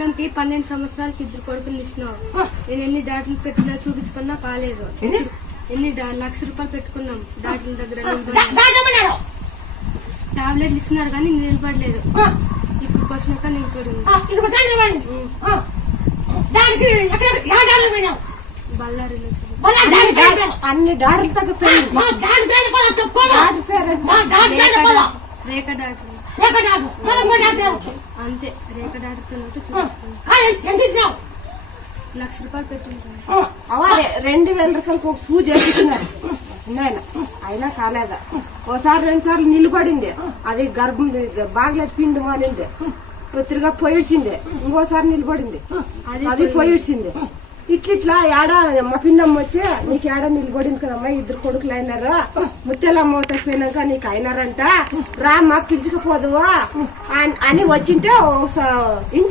పిన్నంకి 12 సంవత్సరాలకి 2 కొడుకులు ఇచ్చినావు. నేను ఎన్ని డాక్టర్లు పెట్టినా చూపించుకున్నా కాలేదు. ఎన్ని ₹1,00,000 పెట్టుకున్నాం డాక్టర్ దగ్గర. టాబ్లెట్లు ఇస్తున్నారు కానీ నిలబడలేదు. ఇప్పుడు వచ్చినాక నిలబడింది. బళ్ళారిలో అన్ని డాక్టర్లు తగ్గిపోయింది. రేఖ డాక్టర్ అంతే. రేఖ డాక్టర్తో చూపించుకున్నాం. ₹1,00,000 పెట్టింటాను. 2,000 ఒక సూజీ వేసుకున్నారు చిన్న. అయినా కాలేదా. ఓసారి 2 సార్లు నిలబడింది. అది గర్భం బాగలేదు, పిండి మానింది, తిరిగా పోయిడ్చింది. ఇంకోసారి నిలబడింది, అది పోయిడ్చింది. ఇట్లా ఏడా మా పిన్నమ్మ వచ్చి నీకు ఏడా నిలబడింది కదమ్మా, 2 కొడుకులు అయినారా, ముత్యాలమ్మ తప్పినాక నీకు అయినారంట, రామ్మా పిలుచుకపోదువా అని వచ్చింటే ఇంటికి